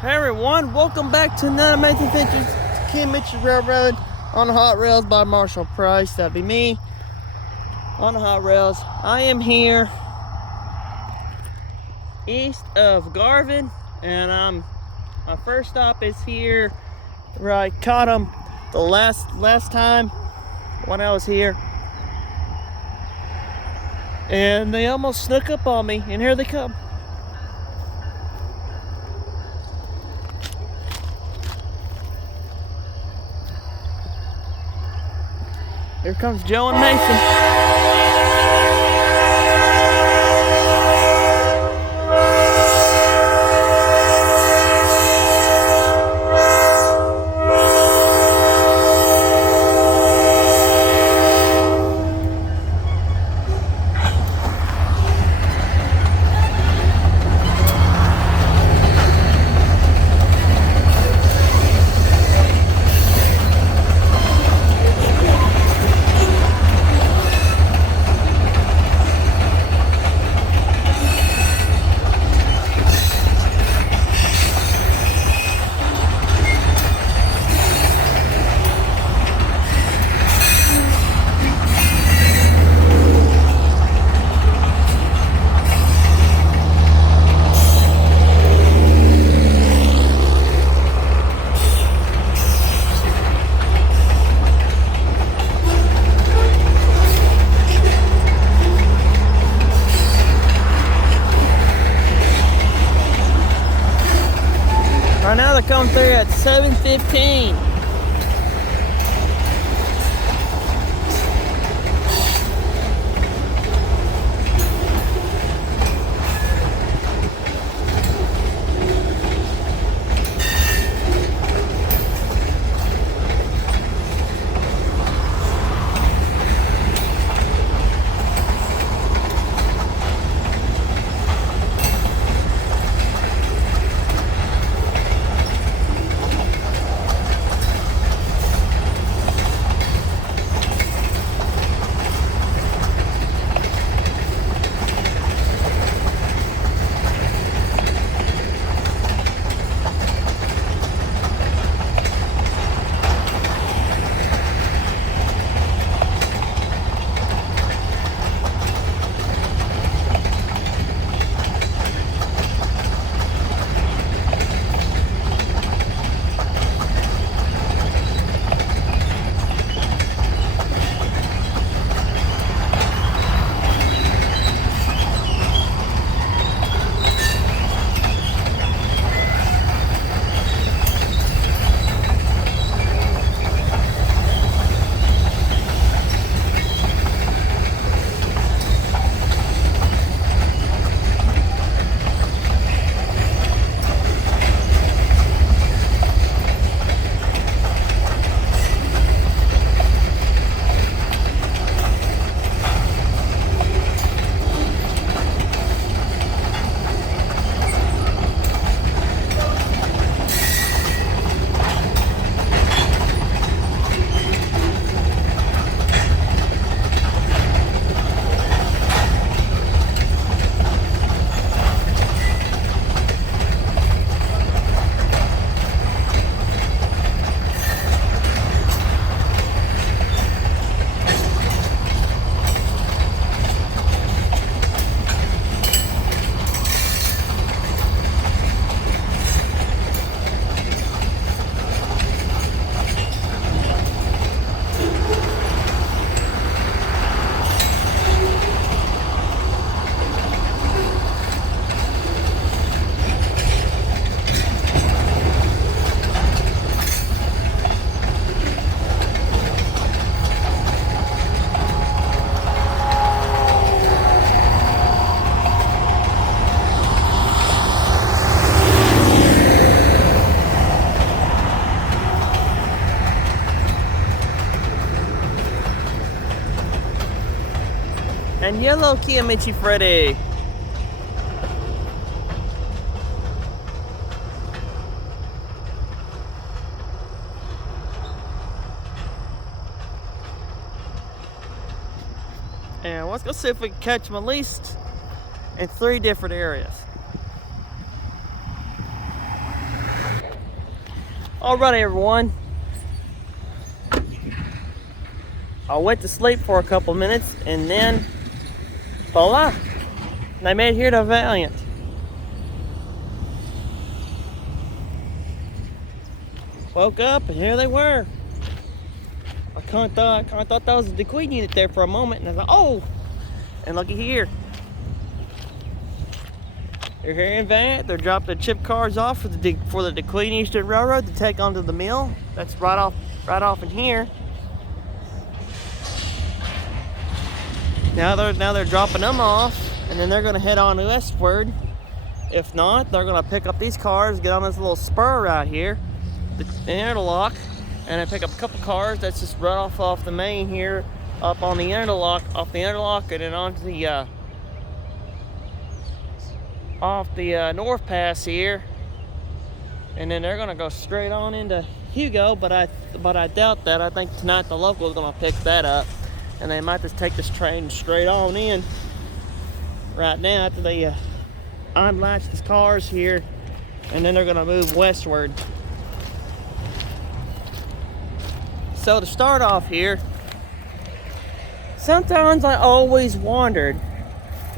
Hey everyone, welcome back to another amazing adventures to Kiamichi Railroad on the hot rails by Marshall Price. That'd be me on the hot rails. I am here east of Garvin, and my first stop is here where I caught them the last time when I was here, and they almost snuck up on me, and here they come. Here comes Joe and Nathan. Right now they're coming through at 7:15. And yellow Kiamichi Freddy. And let's go see if we can catch them at least in 3 different areas. Alright everyone, I went to sleep for a couple minutes and then voila, they made it here to Valiant. Woke up and here they were. I kinda thought that was a decoy unit there for a moment, and I was like, oh, and looky here. They're here in Valiant. They're dropping the chip cars off for the Dequeen Eastern Railroad to take onto the mill. That's right off in here. Now they're dropping them off, and then they're going to head on westward. If not, they're going to pick up these cars, get on this little spur right here, the interlock, and then pick up a couple cars that's just right off the main here, up on the interlock, and then onto the off the North Pass here, and then they're gonna go straight on into Hugo. But I doubt that. I think tonight the local is gonna pick that up, and they might just take this train straight on in right now after they unlatch the cars here, and then they're gonna move westward. So to start off here, sometimes I always wondered,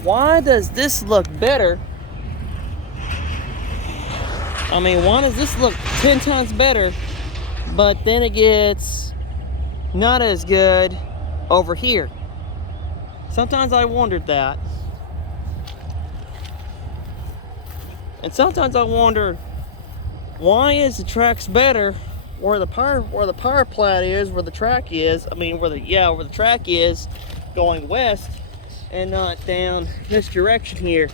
why does this look better? I mean, why does this look 10 times better, but then it gets not as good over here? Sometimes I wondered that. And sometimes I wonder, why is the tracks better where the power plant is, where the track is, where the track is going west and not down this direction here?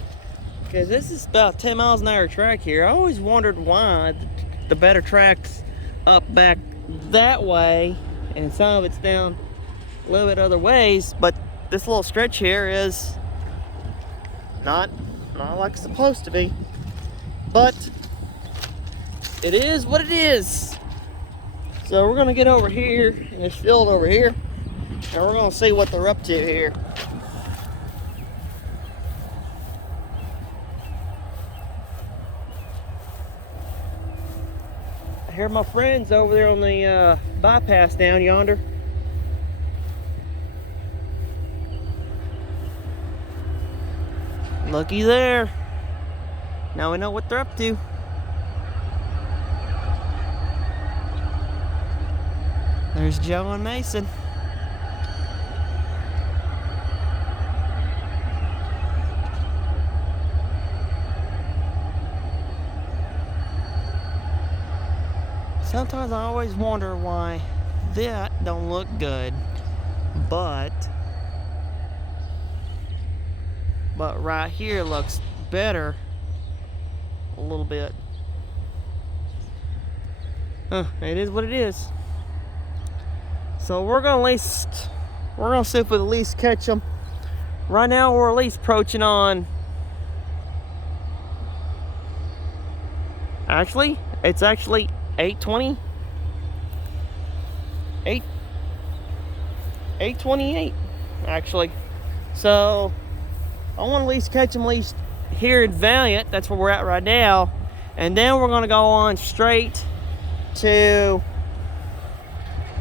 Because this is about 10 miles an hour track here. I always wondered why the better track's up back that way and some of it's down a little bit other ways, but this little stretch here is not like it's supposed to be. But it is what it is. So we're gonna get over here in this field over here, and we're gonna see what they're up to here. I hear my friends over there on the bypass down yonder. Looky there. Now we know what they're up to. There's Joe and Mason. Sometimes I always wonder why that don't look good, but right here looks better a little bit. It is what it is. So we're gonna see if we at least catch them. Right now we're at least approaching on. Actually, it's actually 8:20. 8:28 actually. So I want to at least catch them at least here at Valiant. That's where we're at right now, and then we're gonna go on straight to,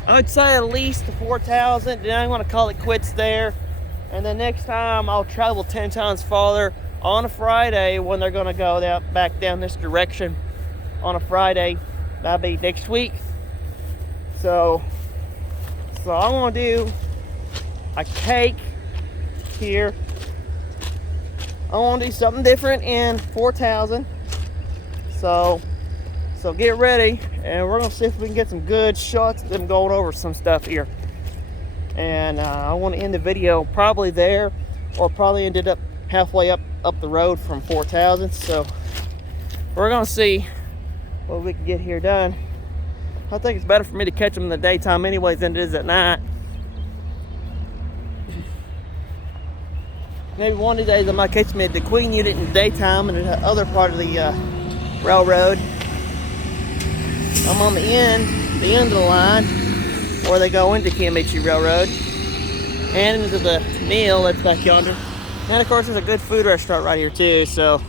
I would say, at least to 4,000. Then I'm gonna call it quits there, and then next time I'll travel 10 times farther on a Friday when they're gonna go back down this direction on a Friday. That'll be next week. So I want to do a cake here. I want to do something different in 4,000. So get ready, and we're gonna see if we can get some good shots of them going over some stuff here. And I want to end the video probably there, or probably ended up halfway up the road from 4,000. So we're gonna see what we can get here done. I think it's better for me to catch them in the daytime anyways than it is at night. Maybe one of these days I might catch me at the Queen unit in the daytime and the other part of the railroad. I'm on the end of the line where they go into Kiamichi Railroad and into the mill that's back yonder. And of course there's a good food restaurant right here too, so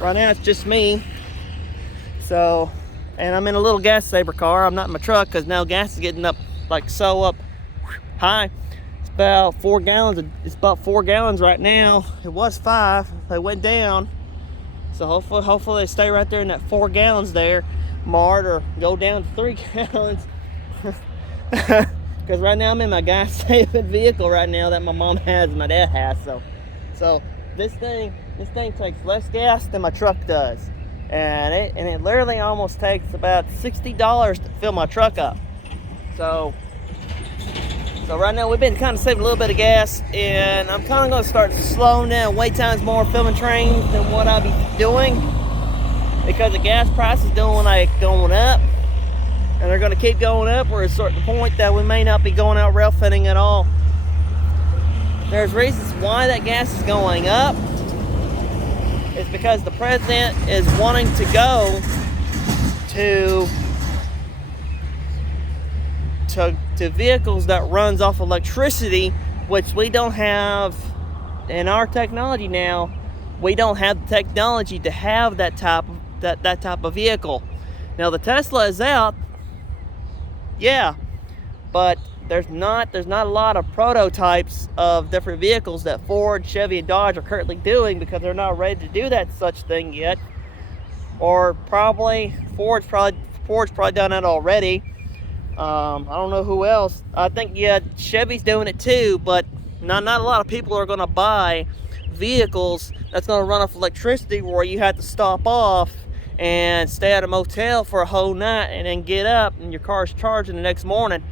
Right now it's just me. So, and I'm in a little gas saver car. I'm not in my truck because now gas is getting up like so up high. It's about 4 gallons. It's about 4 gallons right now. It was 5. They went down. So hopefully they stay right there in that 4 gallons there, Mart, or go down to 3 gallons. Because right now I'm in my gas saving vehicle right now that my mom has and my dad has. So this thing takes less gas than my truck does, and it literally almost takes about $60 to fill my truck up. So right now we've been kind of saving a little bit of gas, and I'm kind of going to start slowing down wait times more, filming trains than what I'll be doing, because the gas price is going up, and they're going to keep going up. We're at the point that we may not be going out rail fitting at all. There's reasons why that gas is going up. It's because the president is wanting to go to vehicles that runs off electricity, which we don't have in our technology now. We don't have the technology to have that type of vehicle. Now the Tesla is out, yeah, but there's not a lot of prototypes of different vehicles that Ford, Chevy, and Dodge are currently doing, because they're not ready to do that such thing yet. Or probably Ford's probably done it already. I don't know who else. I think, yeah, Chevy's doing it too, but not a lot of people are going to buy vehicles that's going to run off electricity, where you have to stop off and stay at a motel for a whole night and then get up and your car's charging the next morning.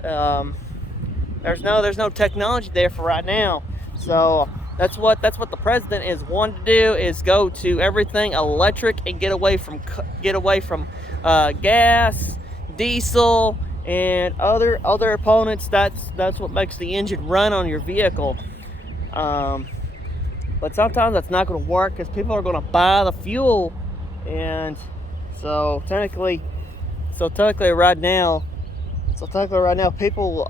There's no technology there for right now. So that's what the president is wanting to do, is go to everything electric and get away from gas, diesel, and other opponents. That's what makes the engine run on your vehicle. But sometimes that's not going to work, because people are going to buy the fuel, and so technically right now, people,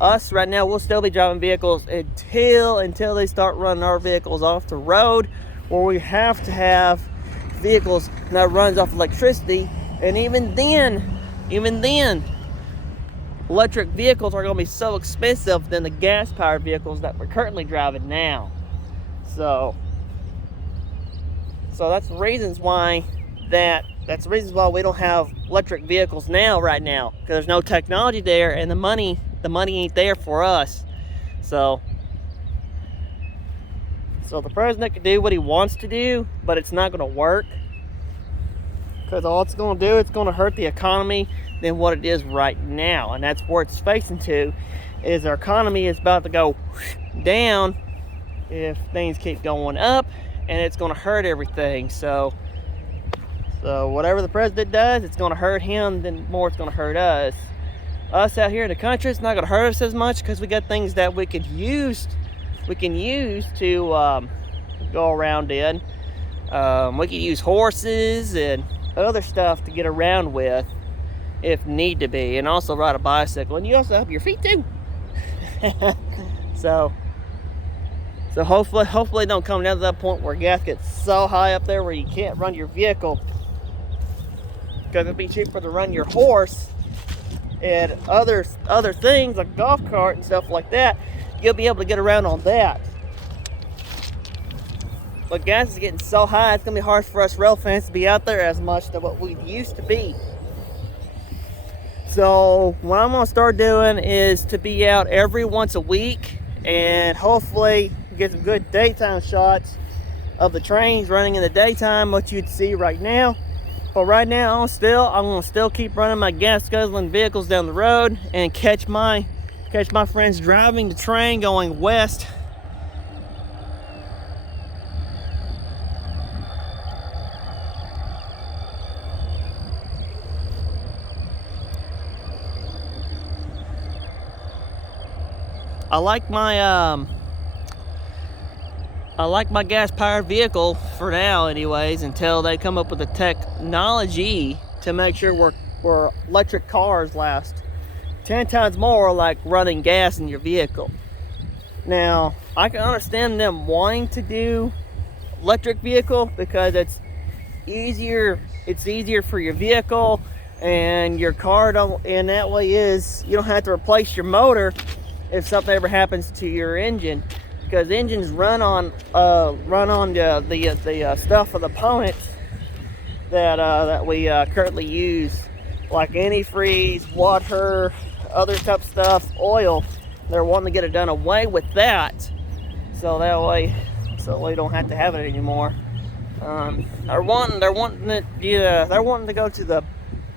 us right now, we'll still be driving vehicles until they start running our vehicles off the road, where we have to have vehicles that runs off electricity. And even then, electric vehicles are going to be so expensive than the gas-powered vehicles that we're currently driving now. So that's the reasons why we don't have electric vehicles right now, because there's no technology there, and the money ain't there for us. So the president can do what he wants to do, but it's not going to work, because all it's going to do, it's going to hurt the economy than what it is right now. And that's where it's facing to, is our economy is about to go down if things keep going up, and it's going to hurt everything. So whatever the president does, it's going to hurt him, then more it's going to hurt us. Us out here in the country, it's not going to hurt us as much, because we got things that we can use to go around in. We can use horses and other stuff to get around with if need to be, and also ride a bicycle, and you also have your feet too. so hopefully don't come down to that point where gas gets so high up there where you can't run your vehicle, because it'd be cheaper to run your horse and other things like golf cart and stuff like that. You'll be able to get around on that. But gas is getting so high, it's gonna be hard for us rail fans to be out there as much as what we used to be. So what I'm gonna start doing is to be out every once a week, and hopefully get some good daytime shots of the trains running in the daytime, what you'd see right now. But right now, I'm gonna still keep running my gas guzzling vehicles down the road and catch my friends driving the train going west. I like my gas-powered vehicle for now anyways, until they come up with the technology to make sure we're electric cars last 10 times more like running gas in your vehicle. Now, I can understand them wanting to do electric vehicle because it's easier for your vehicle and your car don't, and that way is you don't have to replace your motor if something ever happens to your engine, because engines run on the stuff of the components that we currently use, like antifreeze, water, other type of stuff, oil. They're wanting to get it done away with that, so that way, we don't have to have it anymore. They're wanting to go to the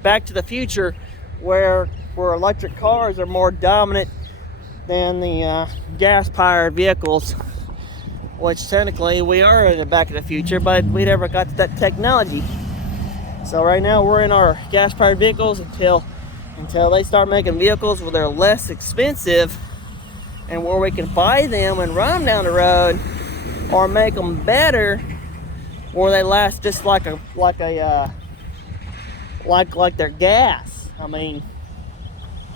Back to the Future, where electric cars are more dominant than the gas-powered vehicles, which technically we are in the Back of the Future, but we never got to that technology. So right now we're in our gas-powered vehicles until they start making vehicles where they're less expensive and where we can buy them and run them down the road, or make them better where they last just like their gas. I mean,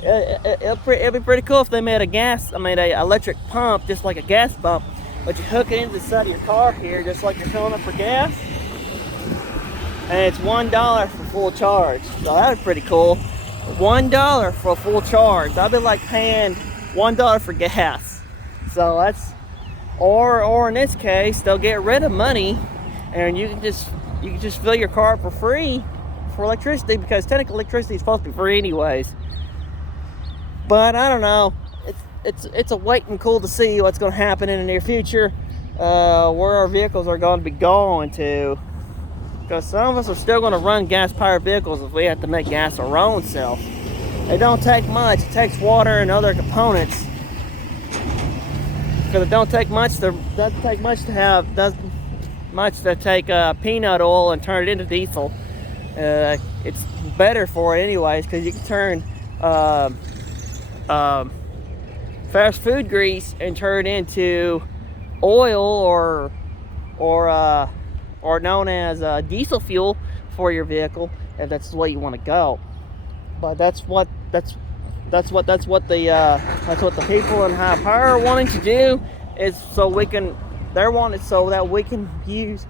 it'd be pretty cool if they made a electric pump just like a gas pump, but you hook it into the side of your car here just like you're filling up for gas, and it's $1 for full charge. So that was pretty cool. $1 for a full charge. That'd be like paying $1 for gas. So that's, or in this case, they'll get rid of money and you can just fill your car up for free for electricity, because technically electricity is supposed to be free anyways. But I don't know. It's a waiting cool to see what's going to happen in the near future, where our vehicles are going to be going to. Because some of us are still going to run gas-powered vehicles if we have to make gas our own self. It don't take much. It takes water and other components. Because it doesn't take much to take peanut oil and turn it into diesel. It's better for it anyways, because you can turn fast food grease and turn it into oil or known as diesel fuel for your vehicle, if that's the way you want to go. But that's what the people in high power are wanting to do, is they're wanting so that we can use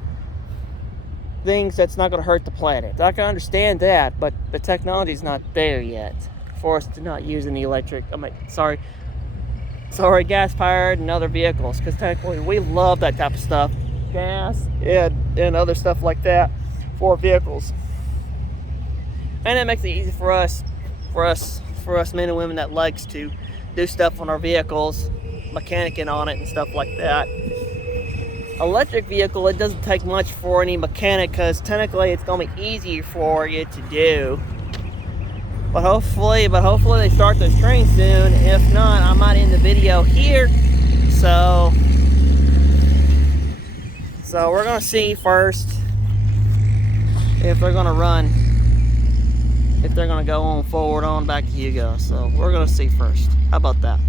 things that's not going to hurt the planet. I can understand that, but the technology's not there yet for us to not use any gas powered and other vehicles, because technically we love that type of stuff, gas and other stuff like that for vehicles, and it makes it easy for us men and women that likes to do stuff on our vehicles, mechanicking on it and stuff like that. Electric vehicle, it doesn't take much for any mechanic, because technically it's going to be easier for you to do. But hopefully they start this train soon. If not, I might end the video here. So we're going to see first if they're going to run, if they're going to go on forward on back to Hugo. So we're going to see first. How about that?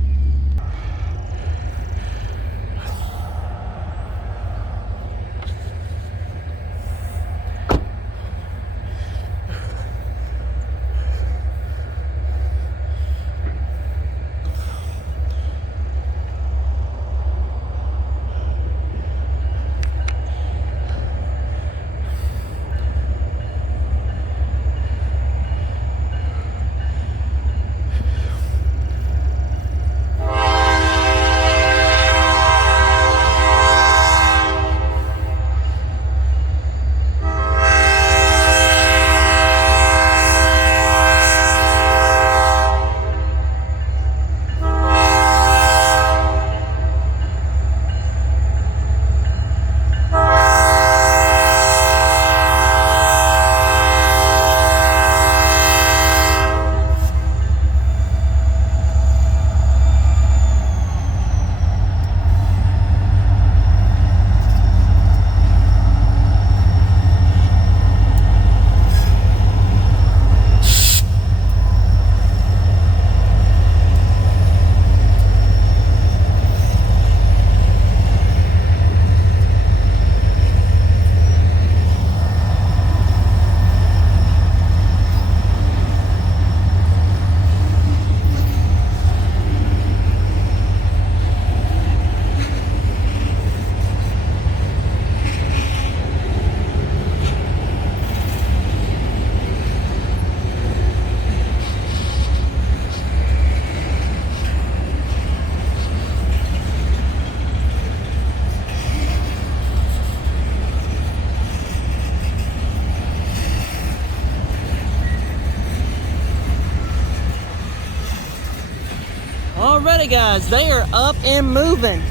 Alrighty guys, they are up and moving.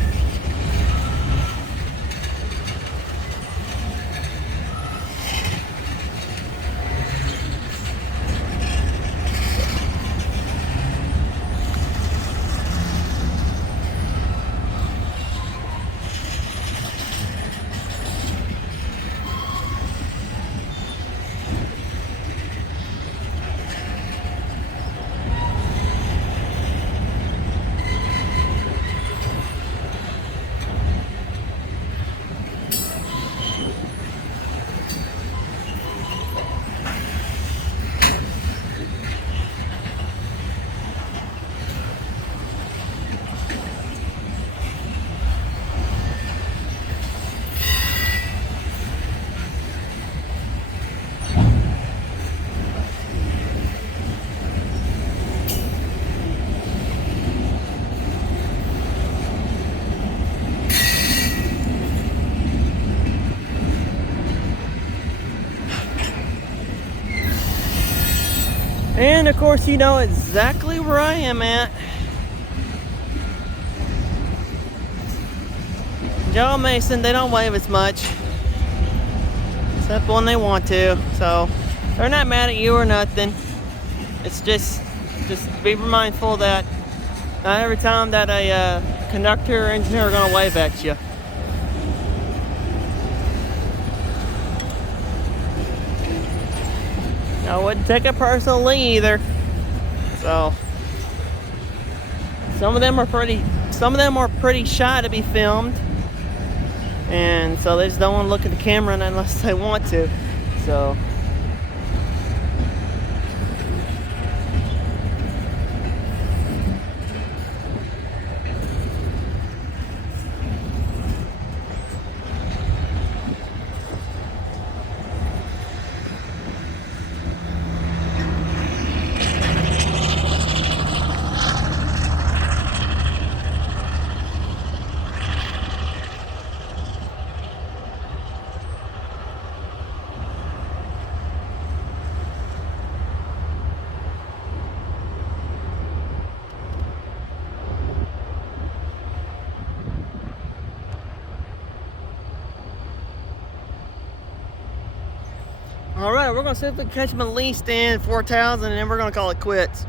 And of course, you know exactly where I am at. Joe Mason, they don't wave as much, except when they want to. So they're not mad at you or nothing. It's just be mindful that not every time that a conductor or engineer are gonna wave at you. I wouldn't take it personally either. So some of them are pretty shy to be filmed, and so they just don't want to look at the camera unless they want to. So all right, we're gonna see if we can catch them at least in 4,000, and then we're gonna call it quits.